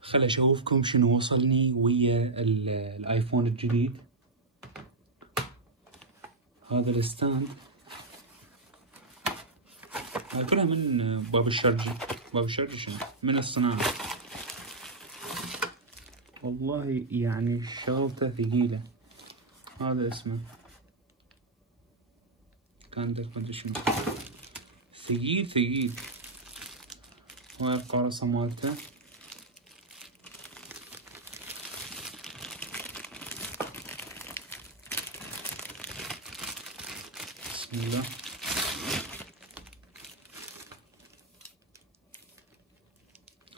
خل اشوفكم شنو وصلني ويا الايفون الجديد. هذا الستاند كلها من باب الشرجي. باب الشرجي شنو؟ من الصناعة. والله يعني شغلته ثقيلة. هذا اسمه كان ما ادري شنو، ثقيل ثقيل. وهاي القارصة مالته. بسم الله.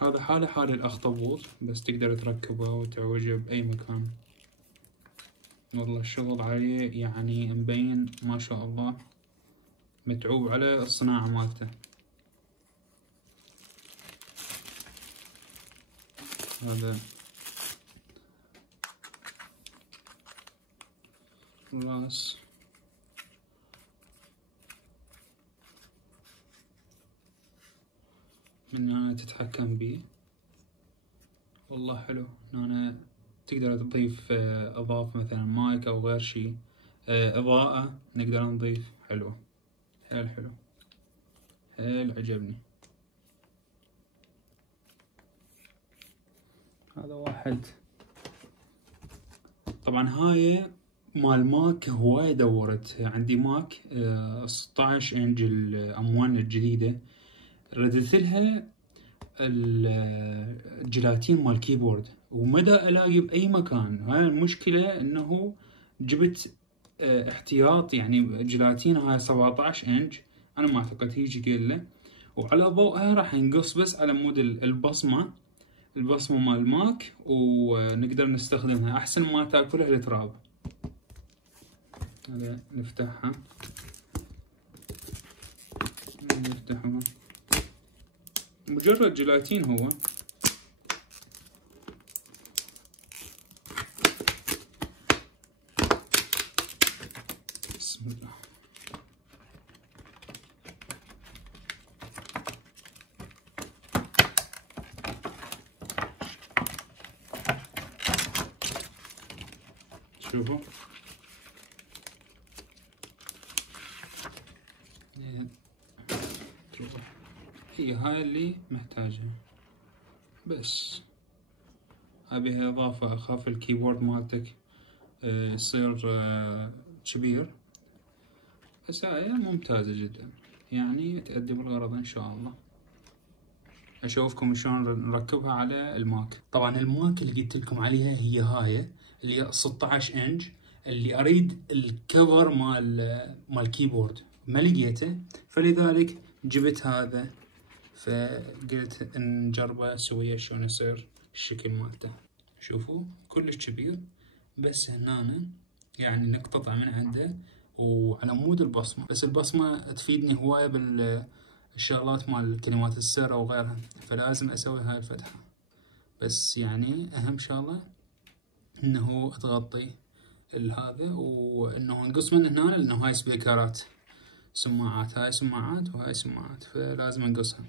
هذا حاله حال الأخطبوط، بس تقدر تركبه وتعوجه بأي مكان. والله الشغل عليه يعني مبين ما شاء الله، متعوب على الصناعة مالته. هذا راس من هنا تتحكم بيه. والله حلو. هنا تقدر تضيف اضافة مثلا مايك او غير شي، اضاءة نقدر نضيف. حلو، حيل حلو، حيل عجبني. هذا واحد. طبعا هاي مال ماك هواية دورت. عندي ماك 16 انج الام 1 الجديدة، ردت لها الجيلاتين مال كيبورد ومدى الاقي باي مكان. هاي المشكلة انه جبت احتياط يعني جيلاتين هاي 17 انج، انا ما اعتقد هيجي قله، وعلى ضوءها راح ينقص بس على مود البصمة مال الماك، ونقدر نستخدمها احسن ما تاكلها التراب. هذا نفتحها. نفتحها مجرد جيلاتين هو. بسم الله. شوفوا هي هاي اللي محتاجها، بس ابيها اضافة اخاف الكيبورد مالتك يصير كبير، بس هاي ممتازة جدا يعني تأدي بالغرض ان شاء الله. اشوفكم شلون نركبها على الماك. طبعا الماك اللي قلت لكم عليها هي هاي اللي هي 16 انج، اللي اريد الكفر مال كيبورد ما لقيته، فلذلك جبت هذا. فقلت نجربه سوية شلون يصير الشكل مالته. شوفوا كلش كبير، بس هنا يعني نقطع من عنده وعلى مود البصمة، بس البصمة تفيدني هواية بالشغلات مال كلمات السر او غيرها، فلازم اسوي هاي الفتحة. بس يعني اهم شغلة انه تغطي هذا، وانه نقص من هنا لانه هاي سبيكرات سماعات، هاي سماعات وهاي سماعات، فلازم نقصها.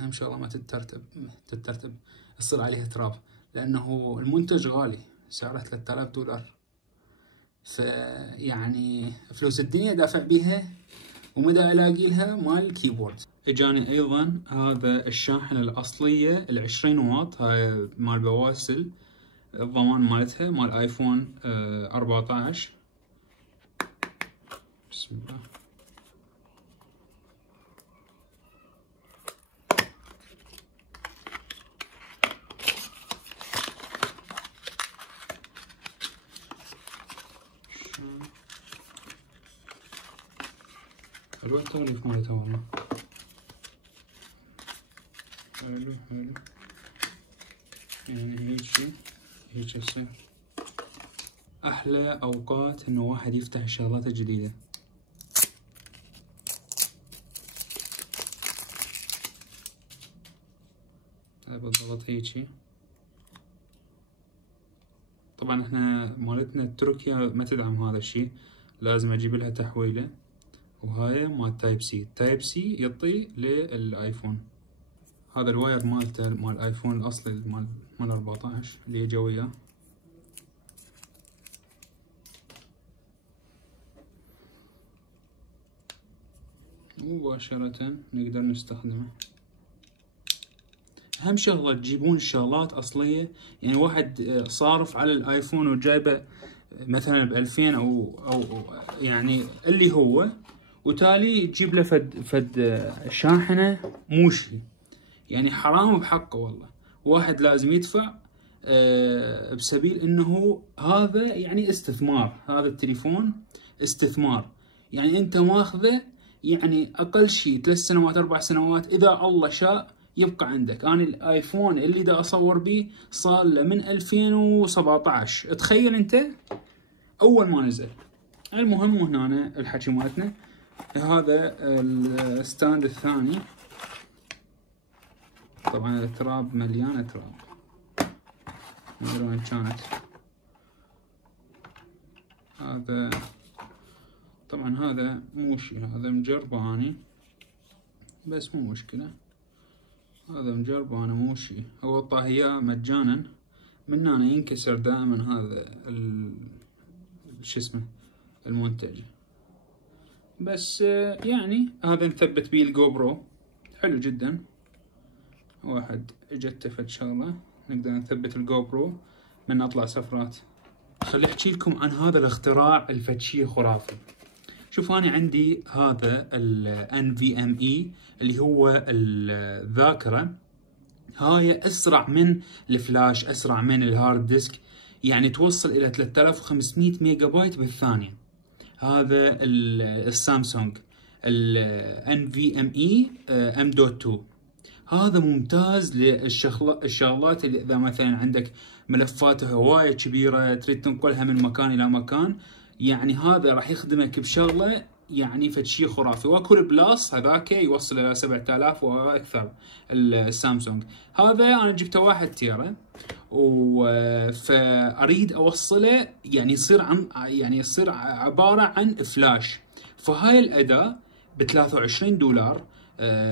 اهم شغلة ما تترتب يصير عليها تراب، لانه المنتج غالي سعره $3000، فيعني فلوس الدنيا دافع بيها ومدى الاقي لها مال كيبورد. اجاني ايضا هذا الشاحنة الاصلية 20 واط، هاي مال بواسل، الضمان مالتها مال ايفون 14. بسم الله. حلو التغليف مالتها والله. حلو حلو، يعني هيك يصير احلى اوقات انه واحد يفتح الشغلات الجديدة. بالضبط هيجي. طبعا احنا مالتنا تركيا ما تدعم هذا الشي، لازم اجيب لها تحويلة. وهاي مال تايب سي، تايب سي يعطي للايفون. هذا الواير مالته مال الايفون الاصلي مال 14 اللي يجا وياه. مباشرة نقدر نستخدمه. اهم شغلة تجيبون الشغلات اصلية، يعني واحد صارف على الايفون وجايبه مثلا ب2000 او يعني اللي هو، وتالي تجيب له فد شاحنة موشي، يعني حرام بحقه والله. واحد لازم يدفع بسبيل انه هذا يعني استثمار، هذا التليفون استثمار، يعني انت ماخذه يعني اقل شيء 3 سنوات 4 سنوات، اذا الله شاء يبقى عندك. انا الايفون اللي دا اصور بيه صار له من 2017، تخيل انت اول ما نزل. المهم هنا الحكي مالتنا، هذا الستاند الثاني، طبعا التراب مليانه تراب، ما ادري وين كانت. هذا طبعا هذا مو شي، هذا مجربه اني بس مو مشكله، هذا مجربه انا مو شي. هو طاهياه مجانا من هنا، ينكسر دائما هذا شو اسمه المنتج. بس يعني هذا نثبت بيه الجو برو، حلو جدا. واحد اجت فد شغله نقدر نثبت الجو برو من نطلع سفرات. خلي احكي لكم عن هذا الاختراع الفتشي خرافي. شوف انا عندي هذا ال NVMe اللي هو الذاكره، هاي اسرع من الفلاش، اسرع من الهارد ديسك، يعني توصل الى 3500 ميجا بايت بالثانيه. هذا السامسونج ال NVMe M.2، هذا ممتاز للشغلات اللي اذا مثلا عندك ملفات هوايه كبيره تريد تنقلها من مكان الى مكان، يعني هذا راح يخدمك بشغله يعني فد شيء خرافي. واكو البلاس هذاك يوصل الى 7000 واكثر. السامسونج هذا انا جبته 1 تيرا، فاريد اوصله يعني يصير عباره عن فلاش. فهاي الاداه ب $23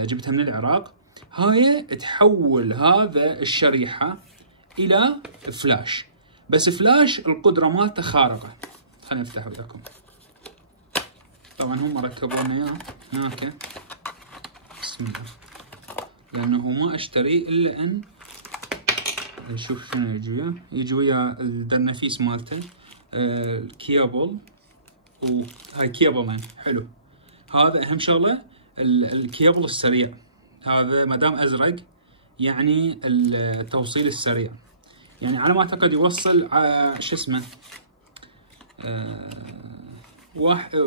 جبتها من العراق. هاي تحول هذا الشريحه الى فلاش، بس فلاش القدره مالته خارقه. خلينا نفتح وياكم. طبعا هم ركبوا لنا اياه هناك، بسم الله، لانه ما اشتري الا ان نشوف شنو يجي وياه. يجي وياه الدرنفيس مالته، الكيبل، وهاي كيبلين حلو. هذا اهم شغله الكيبل السريع، هذا ما دام ازرق يعني التوصيل السريع، يعني على ما اعتقد يوصل شو اسمه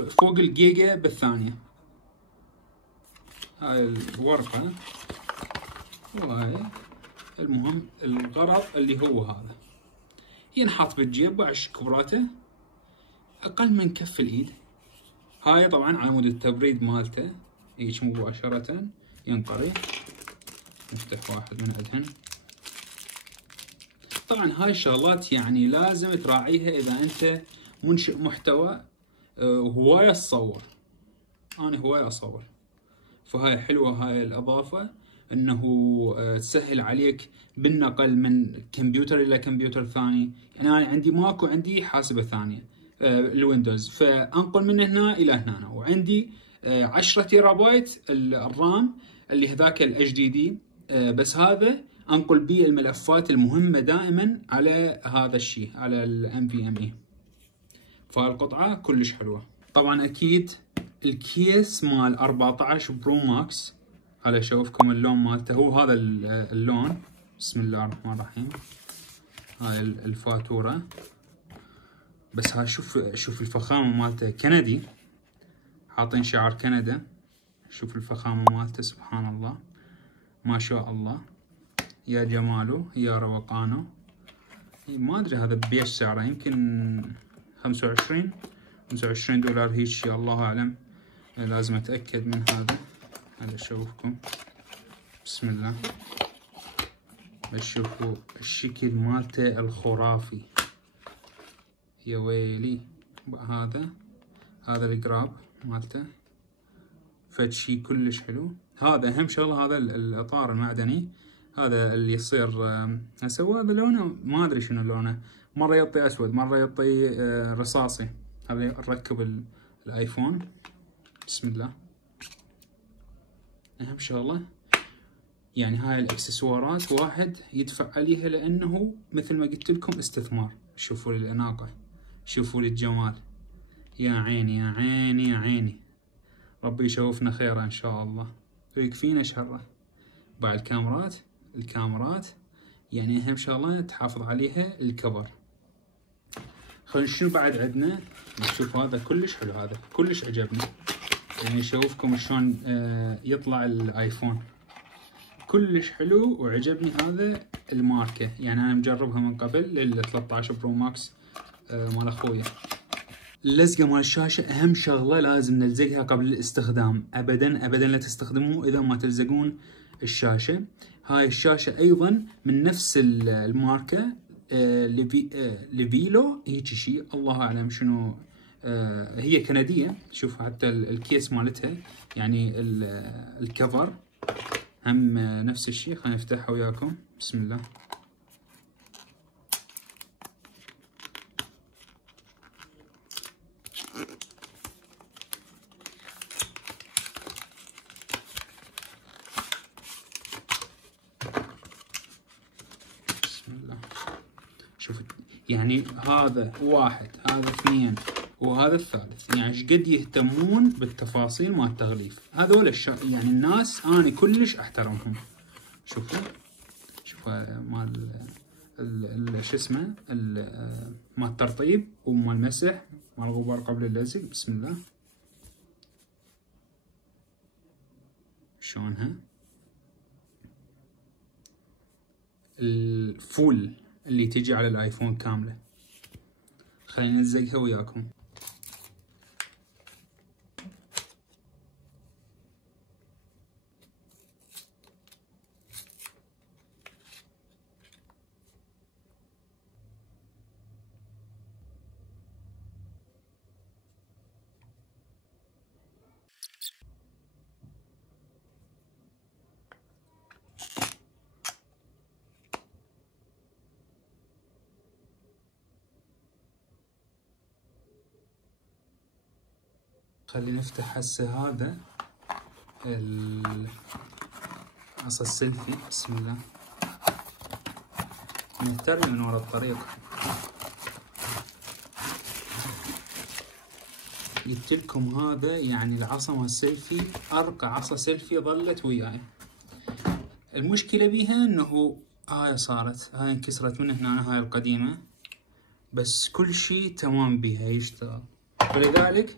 فوق الجيجا بالثانيه. هاي الورقه، وهاي المهم الغرض اللي هو هذا ينحط بالجيب وعش كبراته اقل من كف الايد. هاي طبعا عمود التبريد مالته هيك مباشرة ينطري. نفتح واحد من عندهن. طبعا هاي الشغلات يعني لازم تراعيها اذا انت منشئ محتوى وهواية تصور. انا هواية اصور، فهاي حلوة هاي الاضافة، انه تسهل عليك بالنقل من كمبيوتر الى كمبيوتر ثاني. يعني انا عندي حاسبة ثانية الويندوز، فانقل من هنا الى هنا، وعندي 10 تيرا بايت الرام اللي هذاك الHDD، بس هذا انقل به الملفات المهمة دائما على هذا الشيء، على NVMe. فالقطعة كلش حلوة. طبعا اكيد الكيس مال 14 برو ماكس، على اشوفكم اللون مالته، هو هذا اللون. بسم الله الرحمن الرحيم. هاي الفاتورة، بس هاي شوف الفخامة مالته، كندي، حاطين شعار كندا. شوف الفخامة مالته، سبحان الله ما شاء الله، يا جماله يا روقانه. ما ادري هذا بيش سعره، يمكن 25 $25 هيك، الله اعلم، لازم اتاكد من هذا. هذا اشوفكم، بسم الله، شوفوا الشكل مالته الخرافي، يا ويلي. هذا الجراب مالته فد شي كلش حلو. هذا اهم شغله، هذا الاطار المعدني هذا اللي يصير هسه هذا لونه ما ادري شنو لونه، مره يعطي اسود مره يعطي رصاصي. هذا نركب الايفون. بسم الله. اهم شغله يعني هاي الاكسسوارات واحد يدفع عليها، لانه مثل ما قلت لكم استثمار. شوفوا لي الاناقه، شوفوا لي الجمال، يا عيني يا عيني يا عيني. ربي يشوفنا خيره ان شاء الله ويكفينا شره. بعد الكاميرات يعني اهم شغله تحافظ عليها الكفر. خلينا شنو بعد عندنا. نشوف هذا كلش حلو، هذا كلش عجبني. يعني اشوفكم شلون يطلع الايفون، كلش حلو وعجبني هذا الماركة. يعني انا مجربها من قبل لل 13 برو ماكس مال اخويا. اللزقة مال الشاشة اهم شغلة لازم نلزقها قبل الاستخدام، ابدا ابدا لا تستخدموه اذا ما تلزقون الشاشة. هاي الشاشة ايضا من نفس الماركة ليفيلو هيك شيء، الله اعلم شنو. هي كندية. شوف حتى الكيس مالتها يعني الكفر هم نفس الشيء. خلينا نفتحها وياكم. بسم الله. بسم الله. شوف يعني هذا واحد، هذا اثنين، وهذا الثالث. يعني ايش قد يهتمون بالتفاصيل مال التغليف هذول يعني الناس انا كلش احترمهم. شوفوا مال شو اسمه مال الترطيب ومال المسح مال الغبار قبل اللزق. بسم الله. شلونها الفول اللي تجي على الايفون كامله. خلينا نلزقها وياكم. خلينا نفتح هسه هذا عصا السيلفي. بسم الله. نهتم من ورا الطريق. قلت لكم هذا يعني العصا مال السيلفي ارقى عصا سيلفي ظلت وياي. المشكله بيها انه هاي صارت، هاي انكسرت من هنا، هاي القديمه، بس كل شيء تمام بيها يشتغل. فلذلك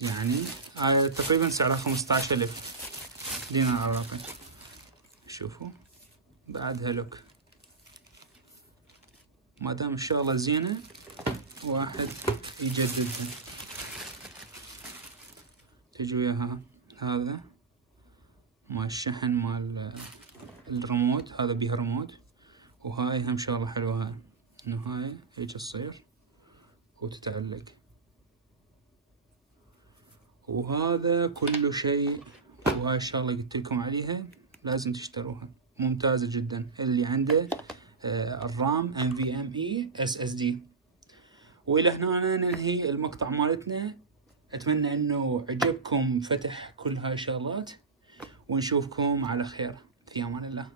يعني هاي تقريبا سعرها 15,000 دينار عراقي. شوفوا بعدها لوك. ما دام الشغله زينه واحد يجددها. تجي وياها هذا مال الشحن مال الريموت، هذا بيها ريموت. وهاي هم شغله حلوه، هاي انه هاي هيك تصير وتتعلق. وهذا كله شيء. وهاي الشغله قلت لكم عليها لازم تشتروها، ممتازه جدا. اللي عنده الرام NVMe SSD. والى هنا ننهي المقطع مالتنا. اتمنى انه عجبكم فتح كل هاي الشغلات، ونشوفكم على خير. في امان الله.